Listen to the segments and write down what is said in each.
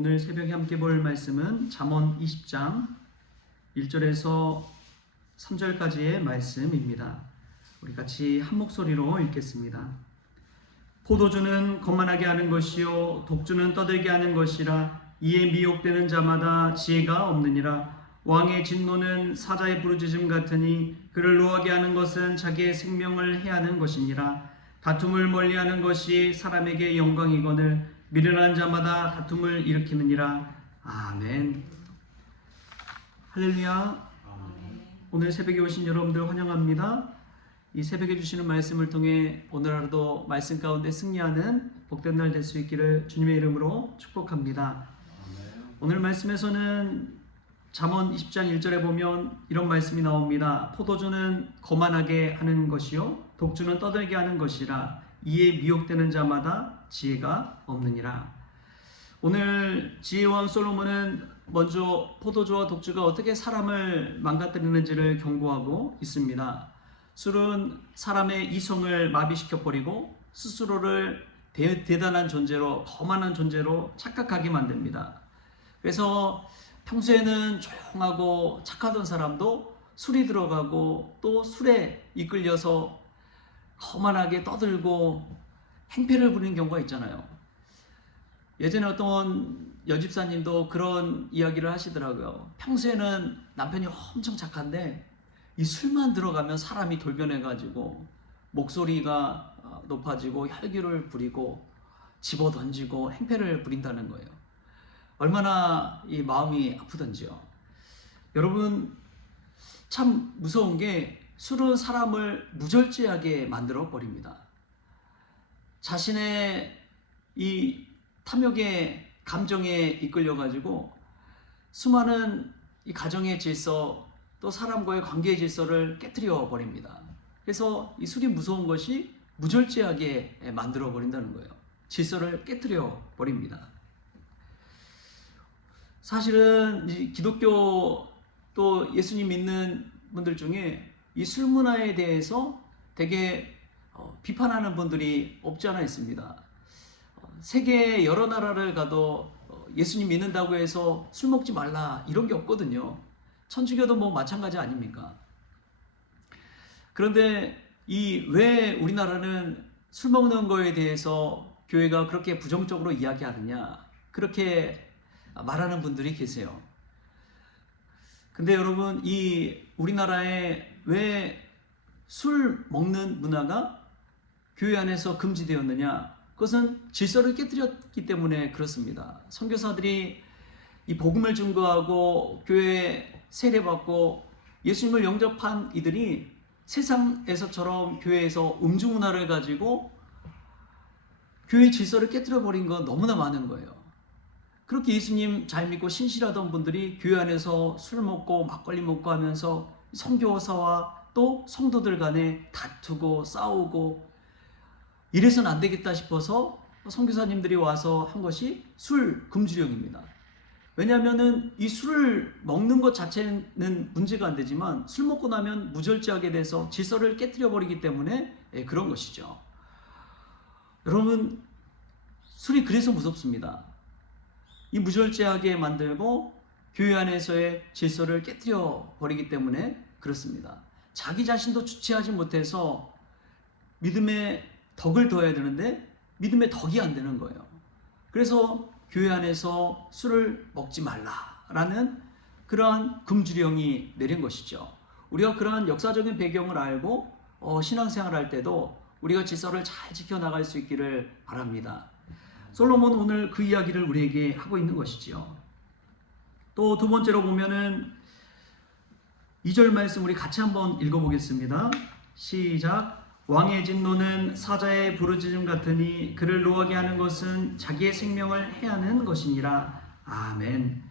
오늘 새벽에 함께 볼 말씀은 잠언 20장 1절에서 3절까지의 말씀입니다. 우리 같이 한 목소리로 읽겠습니다. 포도주는 거만하게 하는 것이요 독주는 떠들게 하는 것이라. 이에 미혹되는 자마다 지혜가 없느니라. 왕의 진노는 사자의 부르짖음 같으니 그를 노하게 하는 것은 자기의 생명을 해하는 것이니라. 다툼을 멀리하는 것이 사람에게 영광이거늘 미련한 자마다 다툼을 일으키느니라. 아멘. 할렐루야. 오늘 새벽에 오신 여러분들 환영합니다. 이 새벽에 주시는 말씀을 통해 오늘 하루도 말씀 가운데 승리하는 복된 날 될 수 있기를 주님의 이름으로 축복합니다. 오늘 말씀에서는 잠언 20장 1절에 보면 이런 말씀이 나옵니다. 포도주는 거만하게 하는 것이요 독주는 떠들게 하는 것이라. 이에 미혹되는 자마다 지혜가 없느니라. 오늘 지혜왕 솔로몬은 먼저 포도주와 독주가 어떻게 사람을 망가뜨리는지를 경고하고 있습니다. 술은 사람의 이성을 마비시켜버리고 스스로를 대단한 존재로, 거만한 존재로 착각하게 만듭니다. 그래서 평소에는 조용하고 착하던 사람도 술이 들어가고 또 술에 이끌려서 거만하게 떠들고 행패를 부리는 경우가 있잖아요. 예전에 어떤 여집사님도 그런 이야기를 하시더라고요. 평소에는 남편이 엄청 착한데 이 술만 들어가면 사람이 돌변해가지고 목소리가 높아지고 혈기를 부리고 집어던지고 행패를 부린다는 거예요. 얼마나 이 마음이 아프던지요. 여러분, 참 무서운 게 술은 사람을 무절제하게 만들어 버립니다. 자신의 이 탐욕의 감정에 이끌려가지고 수많은 이 가정의 질서 또 사람과의 관계의 질서를 깨트려 버립니다. 그래서 이 술이 무서운 것이 무절제하게 만들어 버린다는 거예요. 질서를 깨트려 버립니다. 사실은 이 기독교 또 예수님 믿는 분들 중에 이 술 문화에 대해서 되게 비판하는 분들이 없지 않아 있습니다. 세계 여러 나라를 가도 예수님 믿는다고 해서 술 먹지 말라 이런 게 없거든요. 천주교도 뭐 마찬가지 아닙니까? 그런데 왜 우리나라는 술 먹는 거에 대해서 교회가 그렇게 부정적으로 이야기하느냐 그렇게 말하는 분들이 계세요. 근데 여러분, 이 우리나라에 왜 술 먹는 문화가 교회 안에서 금지되었느냐? 그것은 질서를 깨뜨렸기 때문에 그렇습니다. 선교사들이 이 복음을 증거하고 교회에 세례받고 예수님을 영접한 이들이 세상에서처럼 교회에서 음주 문화를 가지고 교회 질서를 깨뜨려 버린 건 너무나 많은 거예요. 그렇게 예수님 잘 믿고 신실하던 분들이 교회 안에서 술 먹고 막걸리 먹고 하면서 선교사와 또 성도들 간에 다투고 싸우고 이래서는 안 되겠다 싶어서 선교사님들이 와서 한 것이 술 금주령입니다. 왜냐하면은 이 술을 먹는 것 자체는 문제가 안 되지만 술 먹고 나면 무절제하게 돼서 질서를 깨뜨려 버리기 때문에 그런 것이죠. 여러분, 술이 그래서 무섭습니다. 이 무절제하게 만들고 교회 안에서의 질서를 깨뜨려 버리기 때문에 그렇습니다. 자기 자신도 주체하지 못해서 믿음의 덕을 더해야 되는데 믿음의 덕이 안 되는 거예요. 그래서 교회 안에서 술을 먹지 말라라는 그러한 금주령이 내린 것이죠. 우리가 그러한 역사적인 배경을 알고 신앙생활 할 때도 우리가 질서를 잘 지켜나갈 수 있기를 바랍니다. 솔로몬은 오늘 그 이야기를 우리에게 하고 있는 것이지요. 또 두 번째로 보면은 2절 말씀 우리 같이 한번 읽어보겠습니다. 시작. 왕의 진노는 사자의 부르짖음 같으니 그를 노하게 하는 것은 자기의 생명을 해하는 것이니라. 아멘.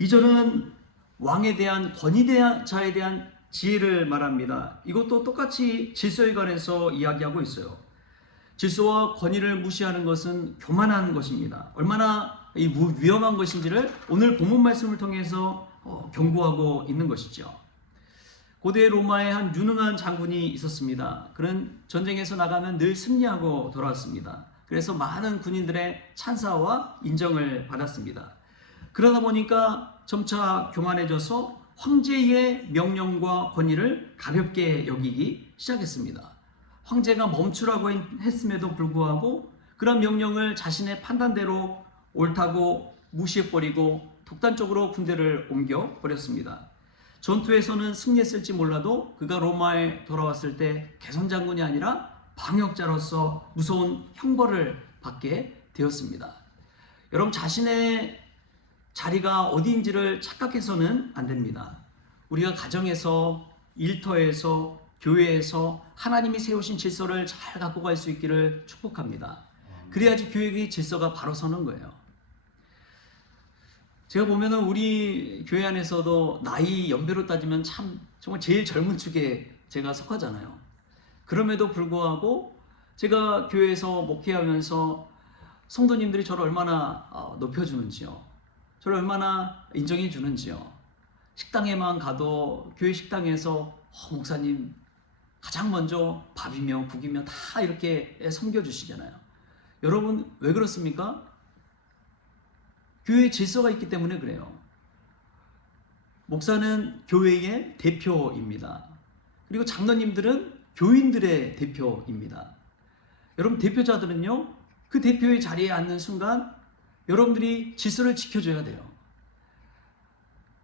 2절은 왕에 대한 권위자에 대한 지혜를 말합니다. 이것도 똑같이 질서에 관해서 이야기하고 있어요. 질서와 권위를 무시하는 것은 교만한 것입니다. 얼마나 위험한 것인지를 오늘 본문 말씀을 통해서 경고하고 있는 것이죠. 고대 로마에 한 유능한 장군이 있었습니다. 그는 전쟁에서 나가면 늘 승리하고 돌아왔습니다. 그래서 많은 군인들의 찬사와 인정을 받았습니다. 그러다 보니까 점차 교만해져서 황제의 명령과 권위를 가볍게 여기기 시작했습니다. 황제가 멈추라고 했음에도 불구하고 그런 명령을 자신의 판단대로 옳다고 무시해버리고 독단적으로 군대를 옮겨버렸습니다. 전투에서는 승리했을지 몰라도 그가 로마에 돌아왔을 때 개선장군이 아니라 방역자로서 무서운 형벌을 받게 되었습니다. 여러분, 자신의 자리가 어디인지를 착각해서는 안 됩니다. 우리가 가정에서, 일터에서, 교회에서 하나님이 세우신 질서를 잘 갖고 갈 수 있기를 축복합니다. 그래야지 교회의 질서가 바로 서는 거예요. 제가 보면은 우리 교회 안에서도 나이 연배로 따지면 참 정말 제일 젊은 축에 제가 속하잖아요. 그럼에도 불구하고 제가 교회에서 목회하면서 성도님들이 저를 얼마나 높여주는지요. 저를 얼마나 인정해 주는지요. 식당에만 가도 교회 식당에서 목사님 가장 먼저 밥이며 국이며 다 이렇게 섬겨주시잖아요. 여러분, 왜 그렇습니까? 교회에 질서가 있기 때문에 그래요. 목사는 교회의 대표입니다. 그리고 장로님들은 교인들의 대표입니다. 여러분, 대표자들은요, 그 대표의 자리에 앉는 순간 여러분들이 질서를 지켜줘야 돼요.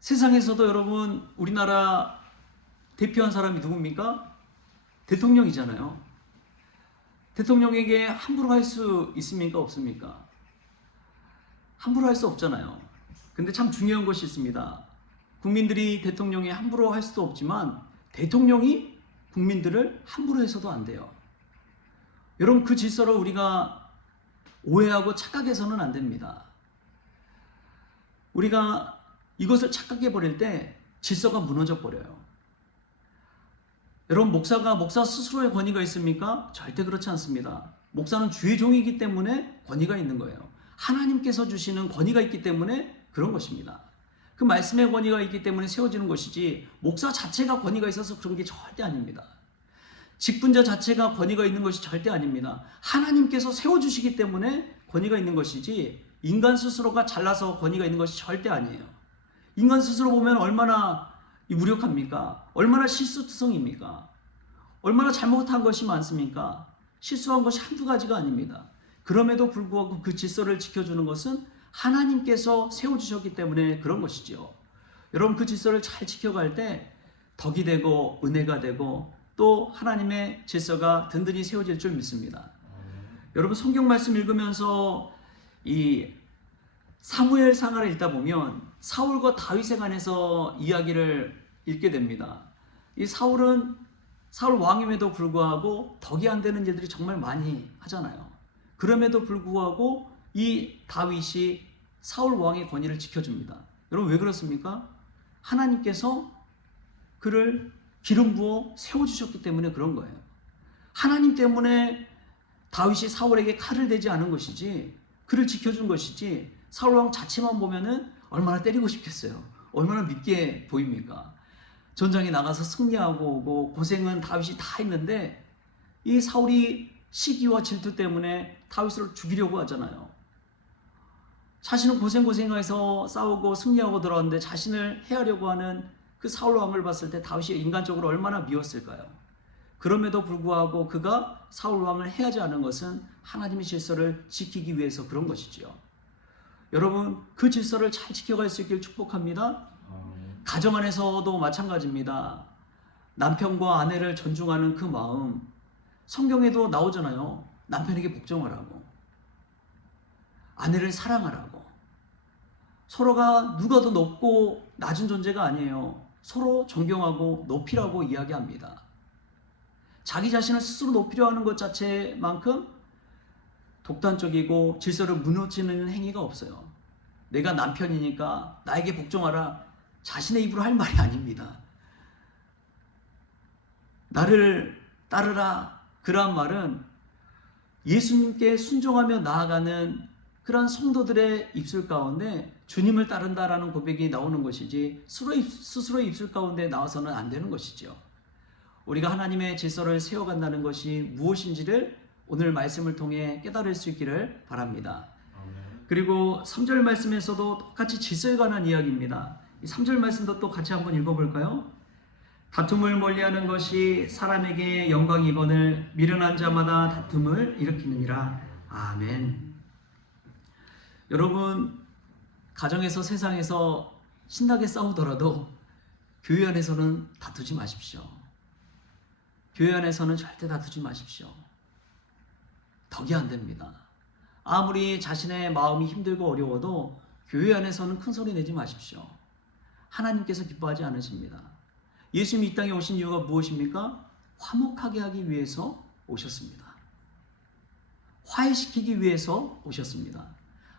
세상에서도 여러분, 우리나라 대표한 사람이 누굽니까? 대통령이잖아요. 대통령에게 함부로 할 수 있습니까? 없습니까? 함부로 할 수 없잖아요. 근데 참 중요한 것이 있습니다. 국민들이 대통령에 함부로 할 수도 없지만 대통령이 국민들을 함부로 해서도 안 돼요. 여러분, 그 질서를 우리가 오해하고 착각해서는 안 됩니다. 우리가 이것을 착각해 버릴 때 질서가 무너져 버려요. 여러분, 목사 스스로의 권위가 있습니까? 절대 그렇지 않습니다. 목사는 주의 종이기 때문에 권위가 있는 거예요. 하나님께서 주시는 권위가 있기 때문에 그런 것입니다. 그 말씀의 권위가 있기 때문에 세워지는 것이지 목사 자체가 권위가 있어서 그런 게 절대 아닙니다. 직분자 자체가 권위가 있는 것이 절대 아닙니다. 하나님께서 세워주시기 때문에 권위가 있는 것이지 인간 스스로가 잘나서 권위가 있는 것이 절대 아니에요. 인간 스스로 보면 얼마나 무력합니까? 얼마나 실수투성입니까? 얼마나 잘못한 것이 많습니까? 실수한 것이 한두 가지가 아닙니다. 그럼에도 불구하고 그 질서를 지켜주는 것은 하나님께서 세워주셨기 때문에 그런 것이죠. 여러분, 그 질서를 잘 지켜갈 때 덕이 되고 은혜가 되고 또 하나님의 질서가 든든히 세워질 줄 믿습니다. 여러분, 성경 말씀 읽으면서 이 사무엘 상하를 읽다 보면 사울과 다윗에 관해서 이야기를 읽게 됩니다. 이 사울 왕임에도 불구하고 덕이 안 되는 일들이 정말 많이 하잖아요. 그럼에도 불구하고 이 다윗이 사울 왕의 권위를 지켜줍니다. 여러분, 왜 그렇습니까? 하나님께서 그를 기름 부어 세워주셨기 때문에 그런 거예요. 하나님 때문에 다윗이 사울에게 칼을 대지 않은 것이지, 그를 지켜준 것이지, 사울 왕 자체만 보면은 얼마나 때리고 싶겠어요. 얼마나 밉게 보입니까? 전장에 나가서 승리하고 오고 고생은 다윗이 다 했는데 이 사울이 시기와 질투 때문에 다윗을 죽이려고 하잖아요. 자신은 고생해서 싸우고 승리하고 들어왔는데 자신을 해하려고 하는 그 사울 왕을 봤을 때 다윗이 인간적으로 얼마나 미웠을까요? 그럼에도 불구하고 그가 사울 왕을 해하지 않은 것은 하나님의 질서를 지키기 위해서 그런 것이지요. 여러분, 그 질서를 잘 지켜갈 수 있길 축복합니다. 가정 안에서도 마찬가지입니다. 남편과 아내를 존중하는 그 마음, 성경에도 나오잖아요. 남편에게 복종하라고, 아내를 사랑하라고. 서로가 누가 더 높고 낮은 존재가 아니에요. 서로 존경하고 높이라고 이야기합니다. 자기 자신을 스스로 높이려 하는 것 자체만큼 독단적이고 질서를 무너뜨리는 행위가 없어요. 내가 남편이니까 나에게 복종하라, 자신의 입으로 할 말이 아닙니다. 나를 따르라, 그러한 말은 예수님께 순종하며 나아가는 그런 성도들의 입술 가운데 주님을 따른다라는 고백이 나오는 것이지 스스로의 입술 가운데 나와서는 안 되는 것이죠. 우리가 하나님의 질서를 세워간다는 것이 무엇인지를 오늘 말씀을 통해 깨달을 수 있기를 바랍니다. 그리고 3절 말씀에서도 똑같이 질서에 관한 이야기입니다. 이 3절 말씀도 또 같이 한번 읽어볼까요? 다툼을 멀리하는 것이 사람에게 영광이거늘 미련한 자마다 다툼을 일으키느니라. 아멘. 여러분, 가정에서 세상에서 신나게 싸우더라도 교회 안에서는 다투지 마십시오. 교회 안에서는 절대 다투지 마십시오. 덕이 안 됩니다. 아무리 자신의 마음이 힘들고 어려워도 교회 안에서는 큰 소리 내지 마십시오. 하나님께서 기뻐하지 않으십니다. 예수님이 이 땅에 오신 이유가 무엇입니까? 화목하게 하기 위해서 오셨습니다. 화해시키기 위해서 오셨습니다.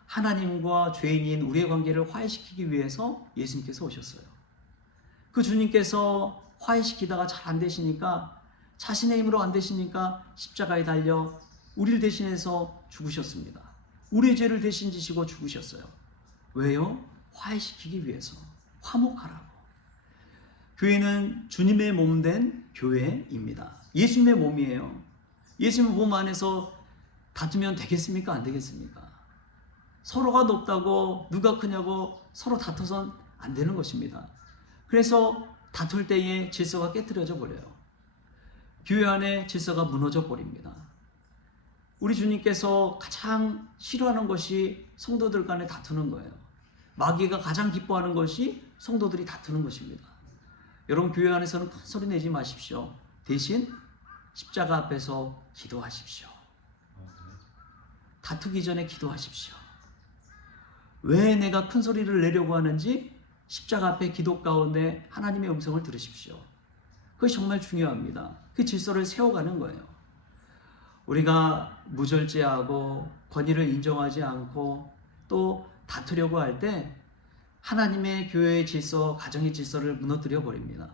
하나님과 죄인인 우리의 관계를 화해시키기 위해서 예수님께서 오셨어요. 그 주님께서 화해시키다가 잘 안 되시니까, 자신의 힘으로 안 되시니까 십자가에 달려 우리를 대신해서 죽으셨습니다. 우리의 죄를 대신 지시고 죽으셨어요. 왜요? 화해시키기 위해서, 화목하라고. 교회는 주님의 몸 된 교회입니다. 예수님의 몸이에요. 예수님의 몸 안에서 다투면 되겠습니까? 안 되겠습니까? 서로가 높다고, 누가 크냐고 서로 다투선 안 되는 것입니다. 그래서 다툴 때에 질서가 깨트려져 버려요. 교회 안에 질서가 무너져 버립니다. 우리 주님께서 가장 싫어하는 것이 성도들 간에 다투는 거예요. 마귀가 가장 기뻐하는 것이 성도들이 다투는 것입니다. 여러분, 교회 안에서는 큰 소리 내지 마십시오. 대신 십자가 앞에서 기도하십시오. 다투기 전에 기도하십시오. 왜 내가 큰 소리를 내려고 하는지 십자가 앞에 기도 가운데 하나님의 음성을 들으십시오. 그것이 정말 중요합니다. 그 질서를 세워가는 거예요. 우리가 무절제하고 권위를 인정하지 않고 또 다투려고 할 때 하나님의 교회의 질서, 가정의 질서를 무너뜨려 버립니다.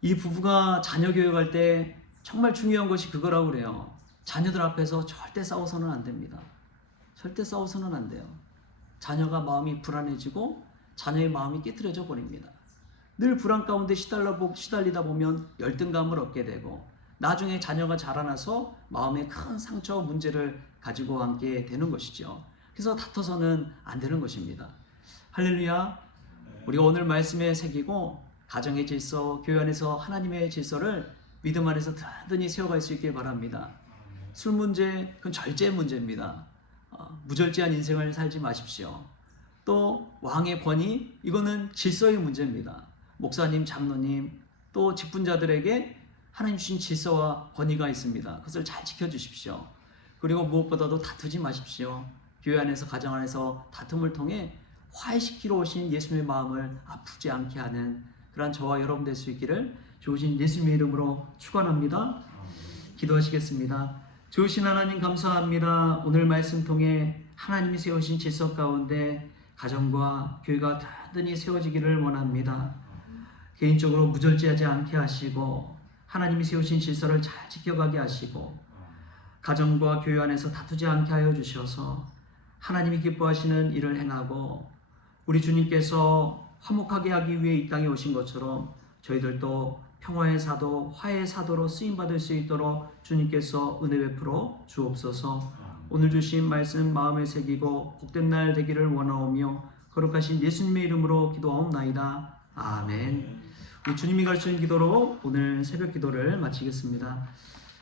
이 부부가 자녀 교육할 때 정말 중요한 것이 그거라고 그래요. 자녀들 앞에서 절대 싸워서는 안 됩니다. 절대 싸워서는 안 돼요. 자녀가 마음이 불안해지고 자녀의 마음이 깨트려져 버립니다. 늘 불안 가운데 시달리다 보면 열등감을 얻게 되고, 나중에 자녀가 자라나서 마음에 큰 상처, 문제를 가지고 앉게 되는 것이죠. 그래서 다퉈서는 안 되는 것입니다. 할렐루야. 우리가 오늘 말씀에 새기고 가정의 질서, 교회 안에서 하나님의 질서를 믿음 안에서 든든히 세워갈 수 있길 바랍니다. 술 문제, 그건 절제의 문제입니다. 무절제한 인생을 살지 마십시오. 또 왕의 권위, 이거는 질서의 문제입니다. 목사님, 장로님, 또 직분자들에게 하나님 주신 질서와 권위가 있습니다. 그것을 잘 지켜주십시오. 그리고 무엇보다도 다투지 마십시오. 교회 안에서, 가정 안에서 다툼을 통해 화해시키러 오신 예수님의 마음을 아프지 않게 하는 그러한 저와 여러분 될 수 있기를 좋으신 예수님의 이름으로 축원합니다. 기도하시겠습니다. 좋으신 하나님 감사합니다. 오늘 말씀 통해 하나님이 세우신 질서 가운데 가정과 교회가 든든히 세워지기를 원합니다. 개인적으로 무절제하지 않게 하시고 하나님이 세우신 질서를 잘 지켜가게 하시고 가정과 교회 안에서 다투지 않게 하여 주셔서 하나님이 기뻐하시는 일을 행하고 우리 주님께서 화목하게 하기 위해 이 땅에 오신 것처럼 저희들도 평화의 사도, 화해의 사도로 쓰임받을 수 있도록 주님께서 은혜 베풀어 주옵소서. 오늘 주신 말씀 마음에 새기고 복된 날 되기를 원하오며 거룩하신 예수님의 이름으로 기도하옵나이다. 아멘. 우리 주님이 가르치는 기도로 오늘 새벽 기도를 마치겠습니다.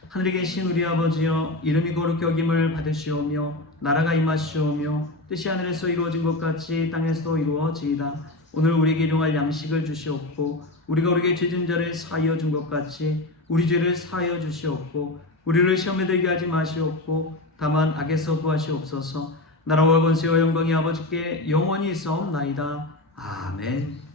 하늘에 계신 우리 아버지여, 이름이 거룩히 여김을 받으시오며 나라가 임하시오며 뜻이 하늘에서 이루어진 것 같이 땅에서도 이루어지이다. 오늘 우리에게 일용할 양식을 주시옵고 우리가 우리에게 죄진 자를 사하여 준 것 같이 우리 죄를 사하여 주시옵고 우리를 시험에 들게 하지 마시옵고 다만 악에서 구하시옵소서. 나라와 권세와 영광이 아버지께 영원히 있사옵나이다. 아멘.